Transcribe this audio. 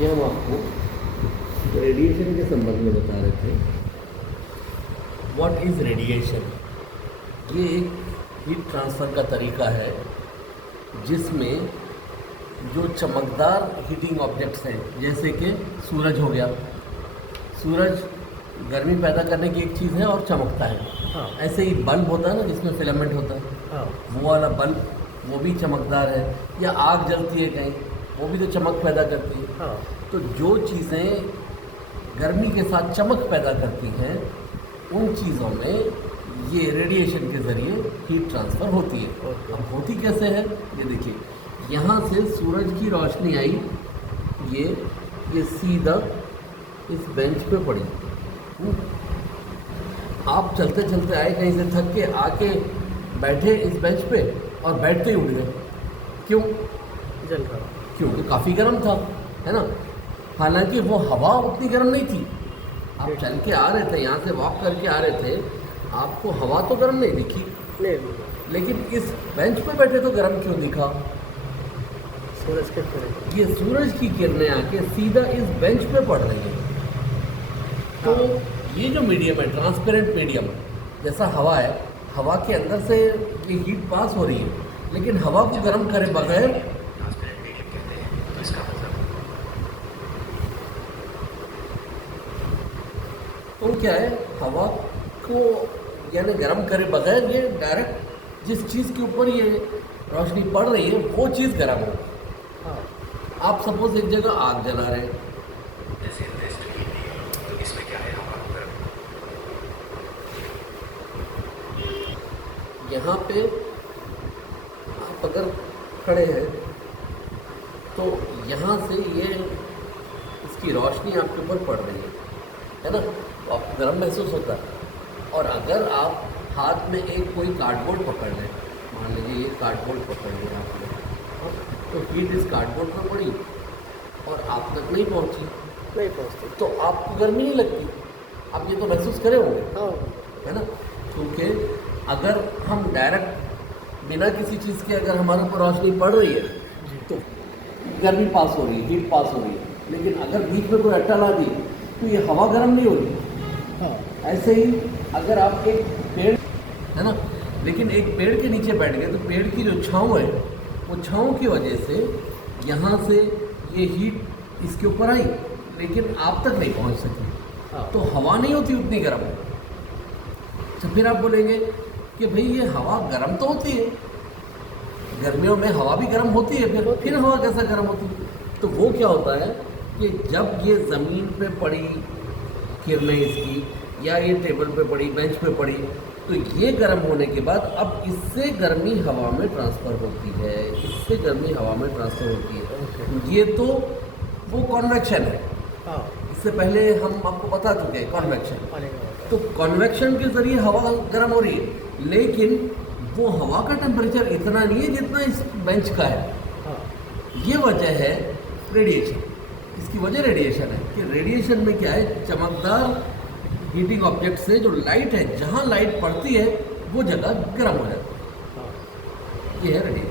ये हम आपको रेडिएशन के संबंध में बता रहे थे। What is radiation? ये एक हीट ट्रांसफ़र का तरीका है जिसमें जो चमकदार हीटिंग ऑब्जेक्ट्स हैं, जैसे कि सूरज हो गया। सूरज गर्मी पैदा करने की एक चीज़ है और चमकता है। हाँ। ऐसे ही बल्ब होता है ना, जिसमें फिलामेंट होता है, हाँ। वो वाला बल्ब वो भी चमकदार है। या आग जलती है कहीं, वो भी तो चमक पैदा करती है। हाँ। तो जो चीज़ें गर्मी के साथ चमक पैदा करती हैं, उन चीज़ों में ये रेडिएशन के ज़रिए हीट ट्रांसफ़र होती है। ओके। अब होती कैसे है, ये देखिए, यहाँ से सूरज की रोशनी आई, ये सीधा इस बेंच पे पड़ी। आप चलते चलते आए कहीं से थक के, आके बैठे इस बेंच पे और बैठते ही उठ गए। क्यों? जल रहा। क्योंकि काफ़ी गर्म था, है ना। हालांकि वो हवा उतनी गर्म नहीं थी। आप चल के आ रहे थे, यहाँ से वॉक करके आ रहे थे, आपको हवा तो गर्म नहीं दिखी, नहीं, लेकिन इस बेंच पे बैठे तो गर्म क्यों दिखा? सूरज के किरण। ये सूरज की किरणें आके सीधा इस बेंच पे पड़ रही हैं। तो ये जो मीडियम है, ट्रांसपेरेंट मीडियम, जैसा हवा है, हवा के अंदर से ये हीट पास हो रही है, लेकिन हवा को गर्म करे बगैर तो क्या है, हवा को यानी गर्म करे बगैर ये डायरेक्ट जिस चीज़ के ऊपर ये रोशनी पड़ रही है वो चीज़ गर्म हो। हाँ। आप सपोज एक जगह आग जला रहे हैं, यहाँ पे आप अगर खड़े हैं तो यहाँ से ये इसकी रोशनी आपके ऊपर पड़ रही है ना, तो आपको गर्म महसूस होता है। और अगर आप हाथ में एक कोई कार्डबोर्ड पकड़ लें, मान लीजिए ये कार्डबोर्ड पकड़ लिया आपने, तो हीट इस कार्डबोर्ड पर पड़ी और आप तक नहीं पहुँची, तो आपको गर्मी नहीं लगती। आप ये तो महसूस करे होंगे, हाँ। है ना। क्योंकि अगर हम डायरेक्ट बिना किसी चीज़ के अगर हमारे ऊपर रोशनी पड़ रही है तो गर्मी पास हो रही है, हीट पास हो रही है। लेकिन अगर बीच में कोई अट्टा ला दी तो ये हवा गर्म नहीं हो रही। हाँ। ऐसे ही अगर आप एक पेड़, है ना, लेकिन एक पेड़ के नीचे बैठ गए तो पेड़ की जो छाँव है, वो छाँव की वजह से यहाँ से ये हीट इसके ऊपर आई, लेकिन आप तक नहीं पहुँच सकी। हाँ। तो हवा नहीं होती उतनी गर्म। तो फिर आप बोलेंगे कि भाई ये हवा गर्म तो होती है, गर्मियों में हवा भी गर्म होती है, फिर हवा कैसा गर्म होती है? तो वो क्या होता है कि जब ये ज़मीन पे पड़ी किरणें इसकी, या ये टेबल पे पड़ी, बेंच पे पड़ी, तो ये गर्म होने के बाद अब इससे गर्मी हवा में ट्रांसफ़र होती है, इससे गर्मी हवा में ट्रांसफ़र होती है। ये तो वो कॉन्वेक्शन है। हाँ। इससे पहले हम आपको बता चुके हैं कॉन्वेक्शन। तो तो कॉन्वेक्शन के ज़रिए हवा गर्म हो रही है, लेकिन वो हवा का टेम्परेचर इतना नहीं है जितना इस बेंच का है। हाँ। ये वजह है रेडिएशन। इसकी वजह रेडिएशन है कि रेडिएशन में क्या है, चमकदार हीटिंग ऑब्जेक्ट से जो लाइट है, जहाँ लाइट पड़ती है वो जगह गर्म हो जाती है। हाँ। ये है रेडिएशन।